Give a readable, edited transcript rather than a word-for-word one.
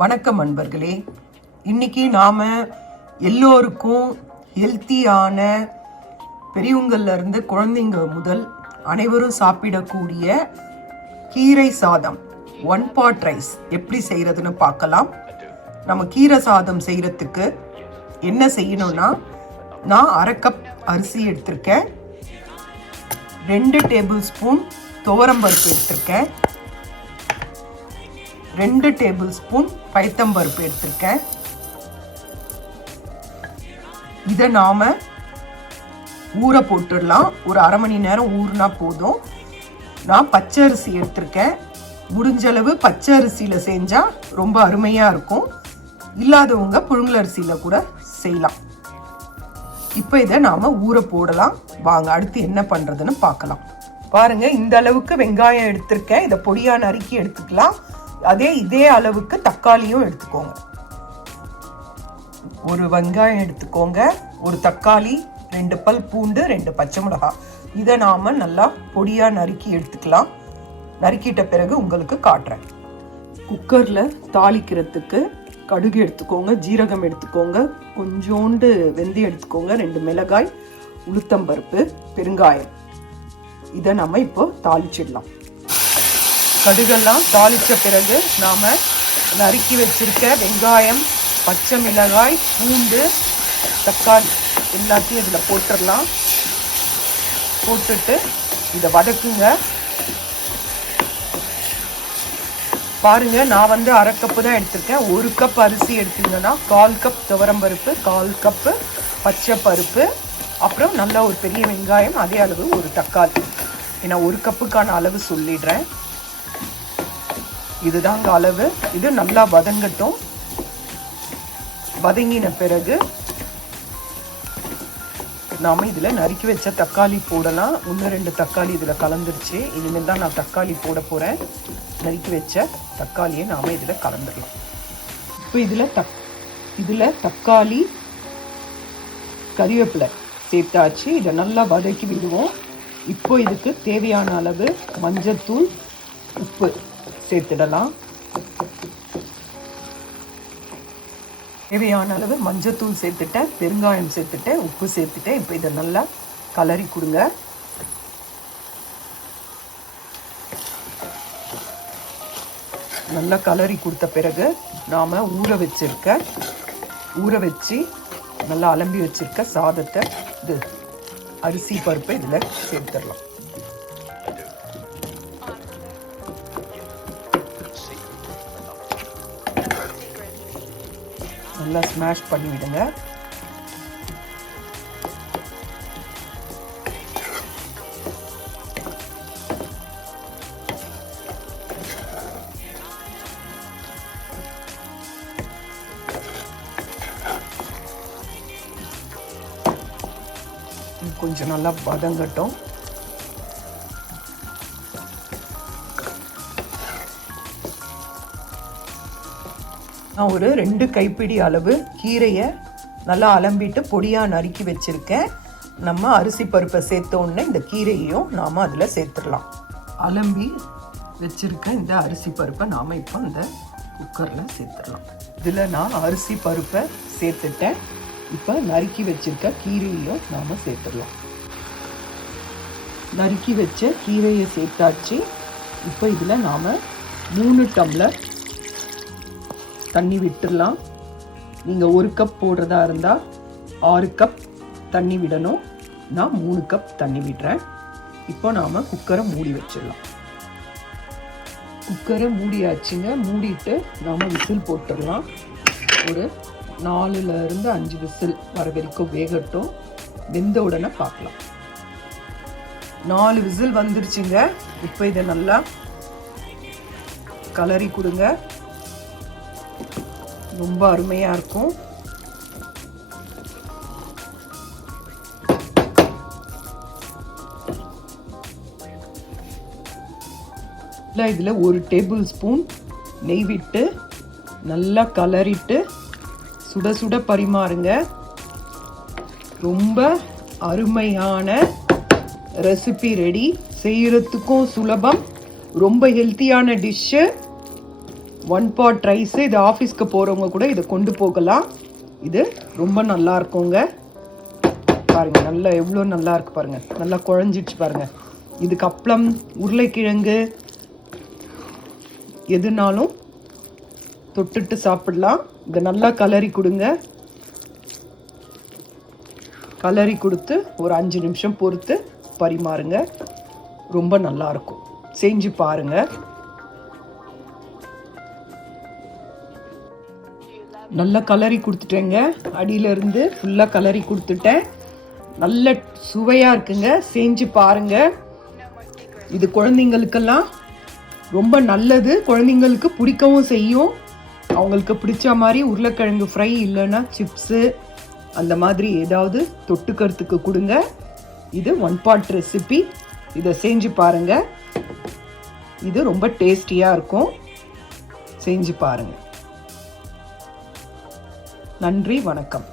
வணக்கம் அன்பர்களே. இன்னைக்கு நாம எல்லோருக்கும் ஹெல்த்தியான, பெரியவங்கள்ல இருந்து குழந்தைங்க முதல் அனைவரும் சாப்பிடக்கூடிய கீரை சாதம், 1 pot ரைஸ் எப்படி செய்யறதுன்னு பார்க்கலாம். நம்ம கீரை சாதம் செய்யறதுக்கு என்ன செய்யணும்னா, நான் 1/2 கப் அரிசி எடுத்திருக்கேன், 2 டேபிள் ஸ்பூன் துவரம்பருப்பு எடுத்திருக்கேன், 2 டேபிள் ஸ்பூன் பைத்தம்பருப்பு எடுத்திருக்கேன். இதை நாம ஊற போட்டுடலாம். ஒரு 1/2 மணி நேரம் ஊறினா போதும். நான் பச்சை அரிசி எடுத்திருக்கேன். முடிஞ்சளவு பச்சை அரிசியில செஞ்சா ரொம்ப அருமையா இருக்கும். இல்லாதவங்க புழுங்கல் அரிசியில கூட செய்யலாம். இப்போ இதை நாம ஊற போடலாம். வாங்க அடுத்து என்ன பண்றதுன்னு பார்க்கலாம். பாருங்க, இந்த அளவுக்கு வெங்காயம் எடுத்திருக்கேன். இதை பொடியா நறுக்கி எடுத்துக்கலாம். இதே அளவுக்கு தக்காளியும் எடுத்துக்கோங்க. ஒரு வெங்காயம் எடுத்துக்கோங்க, ஒரு தக்காளி, 2 பல் பூண்டு, 2 பச்சை மிளகாய். இதை நாம நல்லா பொடியா நறுக்கி எடுத்துக்கலாம். நறுக்கிட்ட பிறகு உங்களுக்கு காட்டுறேன். குக்கர்ல தாளிக்கிறதுக்கு கடுகு எடுத்துக்கோங்க, ஜீரகம் எடுத்துக்கோங்க, கொஞ்சோண்டு வெந்தயம் எடுத்துக்கோங்க, 2 மிளகாய், உளுத்தம்பருப்பு, பெருங்காயம். இதை நம்ம இப்போ தாளிச்சிடலாம். கடுகெல்லாம் தாளித்த பிறகு நாம் நறுக்கி வச்சிருக்க வெங்காயம், பச்சை மிளகாய், பூண்டு, தக்காளி எல்லாத்தையும் இதில் போட்டுடலாம். போட்டுட்டு இதை வதக்குங்க. பாருங்க, நான் 1/2 கப்பு தான் எடுத்திருக்கேன். 1 கப் அரிசி எடுத்தீங்கன்னா 1/4 கப் துவரம்பருப்பு, 1/4 கப்பு பச்சை பருப்பு, அப்புறம் நல்லா ஒரு பெரிய வெங்காயம், அதே அளவு ஒரு தக்காளி. நான் 1 கப்புக்கான அளவு சொல்லிடுறேன். இதுதாங்க அளவு. இது நல்லா வதங்கட்டும். வதங்கின பிறகு நாம இதுல நறுக்கி வச்ச தக்காளி போடலாம். 1-2 தக்காளி இதுல கலந்துருச்சு. இனிமேல் தான் நான் தக்காளி போட போறேன். நறுக்கி வச்ச தக்காளியை நாம இதுல கலந்துடலாம். இப்போ இதுல தக்காளி, கறிவேப்பிலை சேர்த்தாச்சு. இதை நல்லா வதக்கி விடுவோம். இப்போ இதுக்கு தேவையான அளவு மஞ்சத்தூள், உப்பு சேர்த்துடலாம். தேவையான அளவு மஞ்சத்தூள் சேர்த்துட்டேன், பெருங்காயம் சேர்த்துட்டேன், உப்பு சேர்த்துட்டேன். இப்போ இதை நல்லா கலரி கொடுங்க. நல்லா கலரி கொடுத்த பிறகு நாம ஊற வச்சு நல்லா அலம்பி வச்சிருக்க சாதத்தை, இது அரிசி பருப்பை இதில் சேர்த்துடலாம். நல்லா ஸ்மாஷ் பண்ணி விடுங்க. கொஞ்சம் நல்லா வதங்கட்டும். நான் ஒரு 2 கைப்பிடி அளவு கீரையை நல்லா அலம்பிட்டு பொடியா நறுக்கி வச்சிருக்கேன். நம்ம அரிசி பருப்பை சேர்த்த உடனே இந்த கீரையையும் நாம அதில் சேர்த்துடலாம். அலம்பி வச்சிருக்க இந்த அரிசி பருப்பை நாம இப்போ இந்த குக்கரில் சேர்த்துடலாம். இதில் நான் அரிசி பருப்பை சேர்த்துட்டேன். இப்போ நறுக்கி வச்சிருக்க கீரையையும் நாம சேர்த்துடலாம். நறுக்கி வச்ச கீரையை சேர்த்தாச்சு. இப்போ இதில் நாம் 3 டம்ளர் தண்ணி விட்டுடலாம். நீங்கள் 1 கப் போடுறதா இருந்தால் 6 கப் தண்ணி விடணும். நான் 3 கப் தண்ணி விடுறேன். இப்போ நாம் குக்கரை மூடி வச்சிடலாம். குக்கரை மூடியாச்சுங்க. மூடிட்டு நாம் விசில் போட்டுடலாம். ஒரு 4-5 விசில் வர வரைக்கும் வேகட்டும். வெந்த உடனே பார்க்கலாம். 4 விசில் வந்துருச்சுங்க. இப்போ இதை நல்லா கலரி கொடுங்க. ரொம்ப அருமையா இருக்கும். இதுல 1 டேபிள் ஸ்பூன் நெய் விட்டு நல்லா கலரிட்டு சுட சுட பரிமாறுங்க. ரொம்ப அருமையான ரெசிபி ரெடி. செய்யறதுக்கும் சுலபம். ரொம்ப ஹெல்த்தியான டிஷ்ஷு. 1 pot rice. இது ஆஃபீஸ்க்கு போகிறவங்க கூட இதை கொண்டு போகலாம். இது ரொம்ப நல்லா இருக்குங்க. பாருங்க, நல்லா எவ்வளோ நல்லா இருக்கு பாருங்க, நல்லா குழஞ்சிடுச்சு பாருங்க. இதுக்கு அப்பளம், உருளைக்கிழங்கு எதுனாலும் தொட்டுட்டு சாப்பிடலாம். இதை நல்லா கலரி கொடுங்க. கலரி கொடுத்து ஒரு 5 நிமிஷம் பொறுத்து பரிமாறுங்க. ரொம்ப நல்லா இருக்கும். செஞ்சு பாருங்க. நல்லா கலரி கொடுத்துட்டேங்க. அடியிலிருந்து ஃபுல்லாக கலரி கொடுத்துட்டேன். நல்ல சுவையாக இருக்குங்க. செஞ்சு பாருங்க. இது குழந்தைங்களுக்கெல்லாம் ரொம்ப நல்லது. குழந்தைங்களுக்கு பிடிக்கவும் செய்யும். அவங்களுக்கு பிடிச்ச மாதிரி உருளைக்கிழங்கு ஃப்ரை இல்லைன்னா சிப்ஸு அந்த மாதிரி ஏதாவது தொட்டுக்கிறதுக்கு கொடுங்க. இது 1 pot ரெசிபி. இதை செஞ்சு பாருங்க. இது ரொம்ப டேஸ்டியாக இருக்கும். செஞ்சு பாருங்க. நன்றி, வணக்கம்.